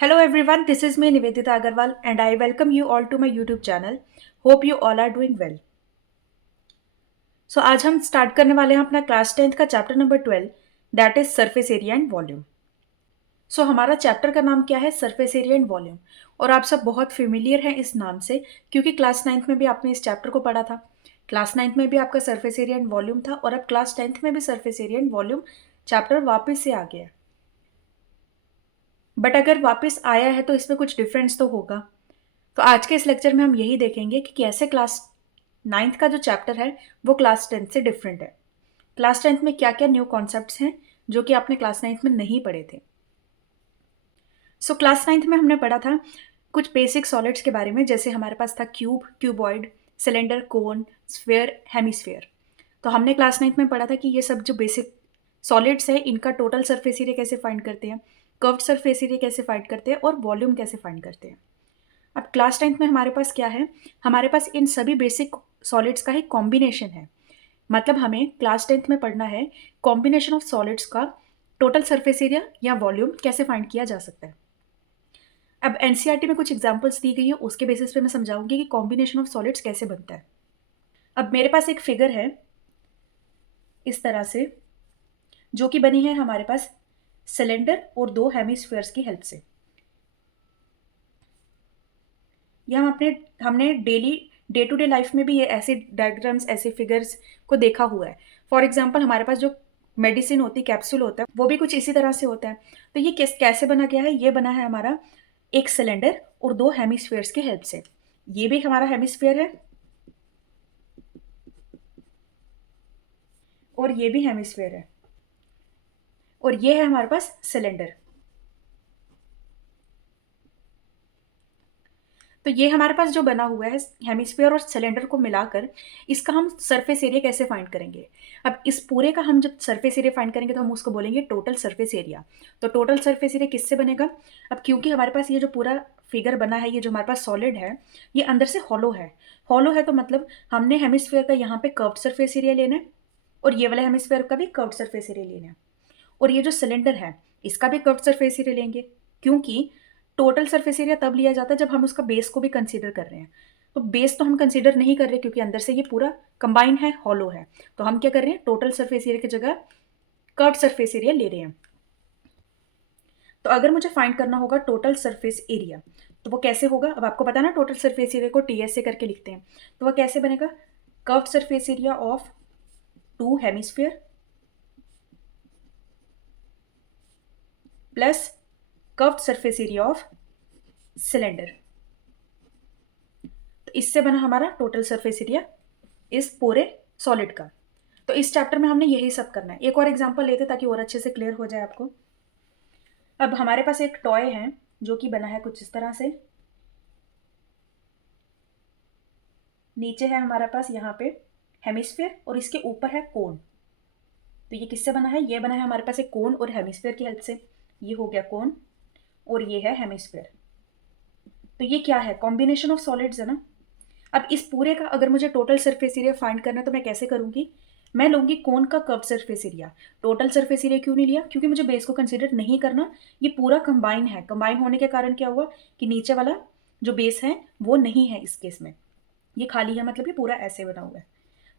Hello everyone, this is me Nivedita Agarwal and I welcome you all to my YouTube channel. Hope you all are doing well. आज हम start करने वाले हैं अपना class 10th का chapter number 12 that is surface area and volume. हमारा chapter का नाम क्या है? Surface area and volume. और आप सब बहुत फेमिलियर हैं इस नाम से क्योंकि क्लास 9th में भी आपने इस चैप्टर को पढ़ा था। क्लास 9th में भी आपका सरफेस एरिया एंड वॉल्यूम था और अब क्लास 10th में भी surface area and volume chapter वापस से आ गया। बट अगर वापस आया है तो इसमें कुछ डिफरेंस तो होगा। तो आज के इस लेक्चर में हम यही देखेंगे कि कैसे क्लास 9th का जो चैप्टर है वो क्लास 10th से डिफरेंट है। क्लास 10th में क्या क्या न्यू कॉन्सेप्ट्स हैं जो कि आपने क्लास 9th में नहीं पढ़े थे। क्लास 9th में हमने पढ़ा था कुछ बेसिक सॉलिड्स के बारे में, जैसे हमारे पास था क्यूब, क्यूबॉइड, सिलेंडर, कोन, स्फीयर, हेमिस्फीयर। तो हमने क्लास 9th में पढ़ा था कि ये सब जो बेसिक सॉलिड्स हैं इनका टोटल सरफेस एरिया कैसे फाइंड करते हैं, कर्व्ड सरफेस एरिया कैसे फाइंड करते हैं और वॉल्यूम कैसे फाइंड करते हैं। अब क्लास 10th में हमारे पास क्या है? हमारे पास इन सभी बेसिक सॉलिड्स का ही कॉम्बिनेशन है। मतलब हमें क्लास 10th में पढ़ना है कॉम्बिनेशन ऑफ सॉलिड्स का टोटल सरफेस एरिया या वॉल्यूम कैसे फाइंड किया जा सकता है। अब एनसीईआरटी में कुछ एग्जांपल्स दी गई है, उसके बेसिस पे मैं समझाऊंगी कि कॉम्बिनेशन ऑफ सॉलिड्स कैसे बनता है। अब मेरे पास एक फिगर है इस तरह से जो कि बनी है हमारे पास सिलेंडर और दो हेमिस्फीयर्स की हेल्प से। यह हमने daily day to day life में भी ये ऐसे डायग्राम्स, ऐसे फिगर्स को देखा हुआ है। फॉर एग्जाम्पल हमारे पास जो मेडिसिन होती है, कैप्सूल होता है, वो भी कुछ इसी तरह से होता है। तो ये कैसे बना गया है? ये बना है हमारा एक सिलेंडर और दो हेमिस्फीयर्स की हेल्प से। ये भी हमारा हेमिस्फीयर है और ये भी हेमिस्फीयर है और ये है हमारे पास सिलेंडर। तो ये हमारे पास जो बना हुआ है हेमिस्फीयर और सिलेंडर को मिलाकर, इसका हम सरफेस एरिया कैसे फाइंड करेंगे? अब इस पूरे का हम जब सरफेस एरिया फाइंड करेंगे तो हम उसको बोलेंगे टोटल सरफेस एरिया। तो टोटल सरफेस एरिया किससे बनेगा? अब क्योंकि हमारे पास ये जो पूरा फिगर बना है, ये जो हमारे पास सॉलिड है, ये अंदर से हॉलो है। हॉलो है तो मतलब हमने हेमिस्फीयर का यहाँ पे कर्व्ड सरफेस एरिया लेना है और ये वाला हेमिस्फीयर का भी कर्व्ड सरफेस एरिया लेना है। और ये जो सिलेंडर है इसका भी कर्व्ड सरफेस एरिया लेंगे, क्योंकि टोटल सरफेस एरिया तब लिया जाता है जब हम उसका बेस को भी कंसीडर कर रहे हैं। तो बेस तो हम कंसीडर नहीं कर रहे क्योंकि अंदर से ये पूरा कंबाइन है, हॉलो है। तो हम क्या कर रहे हैं? टोटल सरफेस एरिया की जगह कर्व्ड सरफेस एरिया ले रहे हैं। तो अगर मुझे फाइंड करना होगा टोटल सरफेस एरिया तो वो कैसे होगा? अब आपको पता है ना, टोटल सरफेस एरिया को टीएस से करके लिखते हैं। तो वह कैसे बनेगा? Curved surface area of two hemisphere plus curved surface area of cylinder. तो इससे बना हमारा टोटल सरफेस एरिया इस पूरे सॉलिड का। तो इस चैप्टर में हमने यही सब करना है। एक और एग्जांपल लेते ताकि और अच्छे से क्लियर हो जाए आपको। अब हमारे पास एक टॉय है जो कि बना है कुछ इस तरह से। नीचे है हमारे पास यहाँ पे हेमिस्फीयर और इसके ऊपर है कोन। तो ये किससे बना है? ये बना है हमारे पास एक कोन और हेमिस्फीयर की हेल्प से। ये हो गया कोन और ये है हेमिस्फीयर। तो ये क्या है? कॉम्बिनेशन ऑफ सॉलिड्स है ना। अब इस पूरे का अगर मुझे टोटल सरफेस एरिया फाइंड करना है तो मैं कैसे करूंगी? मैं लूंगी कोन का curve surface area. Total surface area क्यों नहीं लिया? क्योंकि मुझे बेस को कंसीडर नहीं करना। ये पूरा कंबाइन है। कंबाइन होने के कारण क्या हुआ कि नीचे वाला जो बेस है वो नहीं है इस केस में, ये खाली है, मतलब ये पूरा ऐसे बना हुआ है।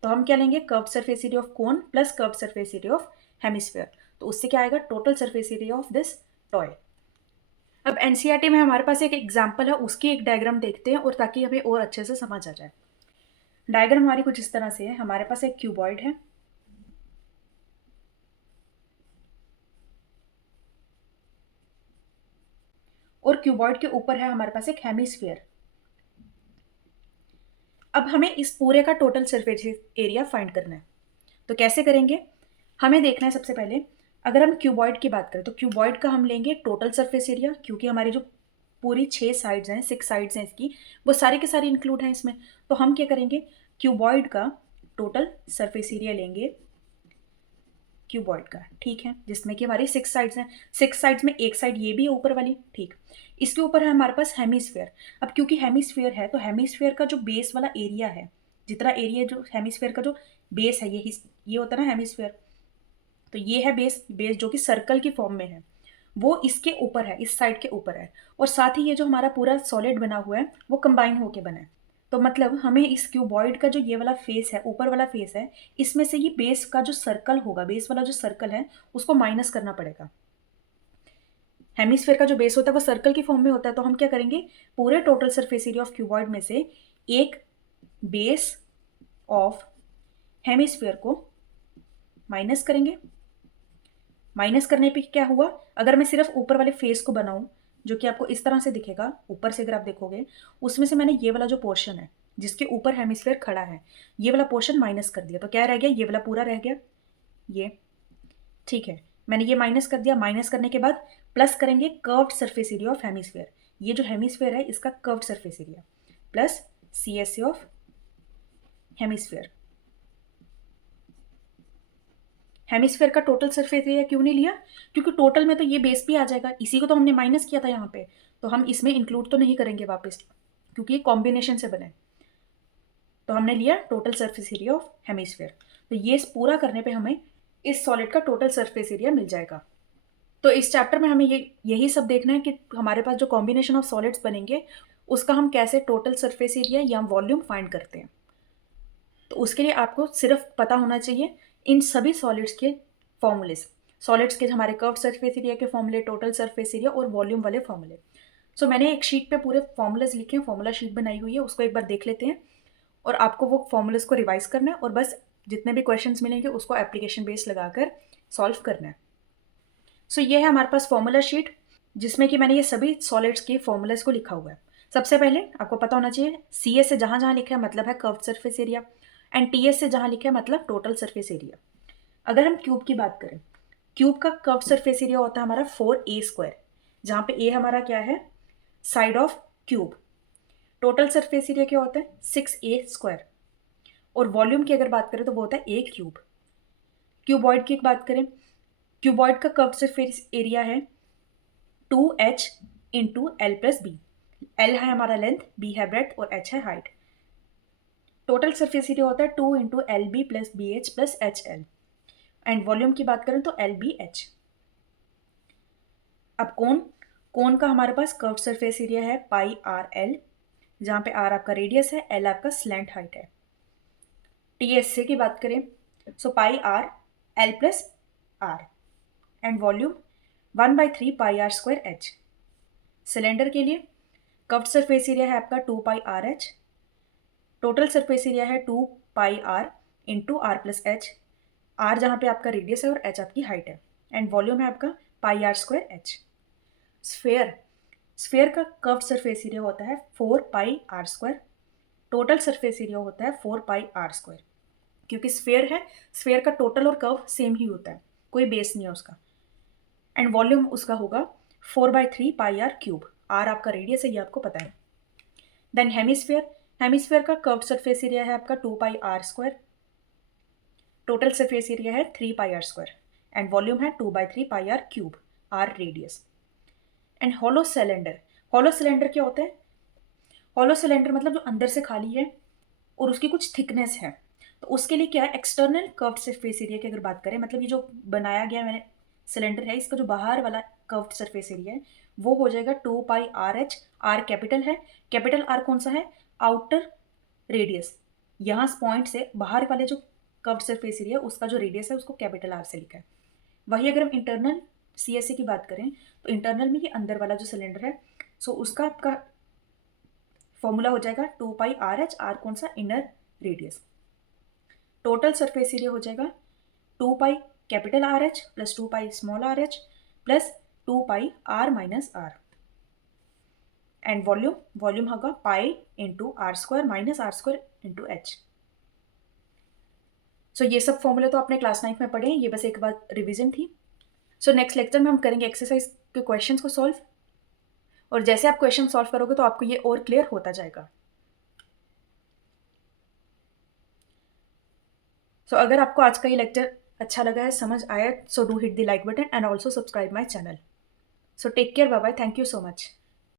तो हम क्या लेंगे? Curve surface area of cone plus curve surface area of hemisphere. तो उससे क्या आएगा? Total surface area of this toy. अब एनसीईआरटी में हमारे पास एक एग्जाम्पल है, उसकी एक डायग्राम देखते हैं और ताकि हमें और अच्छे से समझ आ जाए। डायग्राम हमारी कुछ इस तरह से है। हमारे पास एक क्यूबॉइड है और क्यूबॉइड के ऊपर है हमारे पास एक हेमिस्फीयर। अब हमें इस पूरे का टोटल सरफेस एरिया फाइंड करना है। तो कैसे करेंगे? हमें देखना है सबसे पहले, अगर हम क्यूबॉइड की बात करें तो क्यूबॉइड का हम लेंगे टोटल सरफेस एरिया, क्योंकि हमारी जो पूरी 6 साइड्स हैं, 6 साइड्स हैं इसकी, वो सारे के सारे इंक्लूड हैं इसमें। तो हम क्या करेंगे? क्यूबॉइड का टोटल सरफेस एरिया लेंगे क्यूबॉइड का, ठीक है, जिसमें कि हमारी 6 साइड्स हैं। 6 साइड्स में एक साइड ये भी है ऊपर वाली, ठीक। इसके ऊपर है हमारे पास हेमिस्फीयर। अब क्योंकि हेमिस्फीयर है तो हेमिस्फीयर का जो बेस वाला एरिया है, जितना एरिया जो हेमिस्फीयर का जो बेस है, ये होता है ना हेमिस्फीयर। तो ये है बेस, बेस जो कि सर्कल की फॉर्म में है। वो इसके ऊपर है, इस साइड के ऊपर है, और साथ ही ये जो हमारा पूरा सॉलिड बना हुआ है वो कंबाइन होके बना है। तो मतलब हमें इस क्यूबॉइड का जो ये वाला फेस है, ऊपर वाला फेस है, इसमें से ये बेस का जो सर्कल होगा, बेस वाला जो सर्कल है उसको माइनस करना पड़ेगा। हेमिस्फेयर का जो बेस होता है वो सर्कल की फॉर्म में होता है, तो हम क्या करेंगे, पूरे total surface area of cuboid में से एक बेस ऑफ हेमिस्फेयर को माइनस करेंगे। माइनस करने पे क्या हुआ, अगर मैं सिर्फ ऊपर वाले फेस को बनाऊं, जो कि आपको इस तरह से दिखेगा, ऊपर से अगर आप देखोगे, उसमें से मैंने ये वाला जो पोर्शन है जिसके ऊपर हेमिस्फेयर खड़ा है, ये वाला पोर्शन माइनस कर दिया, तो क्या रह गया, ये वाला पूरा रह गया ये। ठीक है, मैंने ये माइनस कर दिया। माइनस करने के बाद प्लस करेंगे curved surface area of hemisphere, ये जो हेमिस्फेयर है इसका curved surface area, plus C S C of hemisphere. Hemisphere का टोटल सरफेस एरिया क्यों नहीं लिया, क्योंकि टोटल में तो ये बेस भी आ जाएगा, इसी को तो हमने माइनस किया था यहाँ पे, तो हम इसमें इंक्लूड तो नहीं करेंगे वापस, क्योंकि ये कॉम्बिनेशन से बने। तो हमने लिया total surface area of hemisphere. तो ये पूरा करने पे हमें इस सॉलिड का टोटल सरफेस एरिया मिल जाएगा। तो इस चैप्टर में हमें यही सब देखना है कि हमारे पास जो कॉम्बिनेशन ऑफ सॉलिड्स बनेंगे उसका हम कैसे टोटल सरफेस एरिया या वॉल्यूम फाइंड करते हैं। तो उसके लिए आपको सिर्फ पता होना चाहिए इन सभी सॉलिड्स के फॉर्मूलेस, सॉलिड्स के हमारे कर्व सरफेस एरिया के फॉर्मूले, टोटल सरफेस एरिया और वॉल्यूम वाले फॉर्मूले। सो मैंने एक शीट पे पूरे फॉर्मूलेस लिखे हैं, फॉर्मूला शीट बनाई हुई है, उसको एक बार देख लेते हैं और आपको वो फॉर्मूलेस को रिवाइज करना है और बस जितने भी क्वेश्चंस मिलेंगे उसको एप्लीकेशन बेस लगाकर सॉल्व करना है। सो ये है हमारे पास फॉर्मूला शीट जिसमें कि मैंने ये सभी सॉलिड्स के फॉर्मूलाज को लिखा हुआ है। सबसे पहले आपको पता होना चाहिए सी एस से जहाँ जहाँ लिखा है मतलब है curved surface area, and T S से जहाँ लिखा है मतलब टोटल सरफेस एरिया। अगर हम क्यूब की बात करें, क्यूब का कर्व्ड सरफेस एरिया होता है हमारा 4a², जहाँ पे ए हमारा क्या है, side of cube. Total surface area क्या होता है 6a², और वॉल्यूम की अगर बात करें तो वो होता है ए क्यूब। क्यूबॉइड की बात करें, क्यूबॉइड का कर्व्ड सरफेस एरिया है 2h into L plus B. L है हमारा लेंथ, बी है ब्रेड्थ और एच है हाइट। टोटल सरफेस एरिया होता है 2 into L B plus B H plus H L, and volume की बात करें तो एल बी एच। अब कोन, कोन का हमारे पास कर्व्ड सरफेस एरिया है पाई आर एल, जहाँ पे आर आपका रेडियस है, एल आपका स्लैंट हाइट है। टी एस से की बात करें so pi r l plus r, and volume 1/3 pi r square h. Cylinder के लिए कर्व्ड सरफेस एरिया है आपका 2 pi r h, total surface area है 2 pi r into r plus h, r जहाँ पे आपका रेडियस है और एच आपकी हाइट है, एंड वॉल्यूम है आपका pi r square h. Sphere, sphere का कर्व्ड सरफेस एरिया होता है 4 pi r square, total surface area होता है 4 पाई आर स्क्वायर। क्योंकि स्फेयर है, स्फेयर का टोटल और कर्व सेम ही होता है, कोई बेस नहीं है उसका, एंड वॉल्यूम उसका होगा 4/3 पाई आर क्यूब। आर आपका रेडियस है, ये आपको पता है। देन हेमिस्फेयर, हेमिस्फेयर का कर्व्ड सरफेस एरिया है आपका 2 pi r square, total surface area है 3 pi r square, and volume है 2/3 pi r cube, r radius. And hollow cylinder, hollow cylinder क्या होता है, हॉलो सिलेंडर मतलब जो अंदर से खाली है और उसकी कुछ थिकनेस है, तो उसके लिए क्या है, एक्सटर्नल कर्व्ड सरफेस एरिया की अगर बात करें, मतलब ये जो बनाया गया मैंने सिलेंडर है, इसका जो बाहर वाला कर्व्ड सरफेस एरिया है वो हो जाएगा 2 pi r H. Are capital है, कैपिटल आर कौन सा है, आउटर रेडियस, यहाँ पॉइंट से बाहर वाले जो कर्व्ड सरफेस एरिया उसका जो रेडियस है उसको कैपिटल आर से लिखा है। वही अगर हम इंटरनल सी एस सी की बात करें तो इंटरनल में ये अंदर वाला जो सिलेंडर है, सो उसका आपका फॉर्मूला हो जाएगा 2 पाई आर एच, आर कौन सा, inner radius. Total surface area हो जाएगा 2 pi capital r h plus 2 pi small r h plus 2 pi r minus r, and volume, volume होगा pi into r square minus r square into h. So ये सब फॉर्मूले तो आपने class 9 में पढ़े हैं, ये बस एक बार रिविजन थी। सो नेक्स्ट लेक्चर में हम करेंगे एक्सरसाइज के क्वेश्चंस को सॉल्व, और जैसे आप क्वेश्चन सॉल्व करोगे तो आपको ये और क्लियर होता जाएगा। सो अगर आपको आज का ये लेक्चर अच्छा लगा है, समझ आया, so do hit the like button and also subscribe my channel. So take care, bye bye, thank you so much.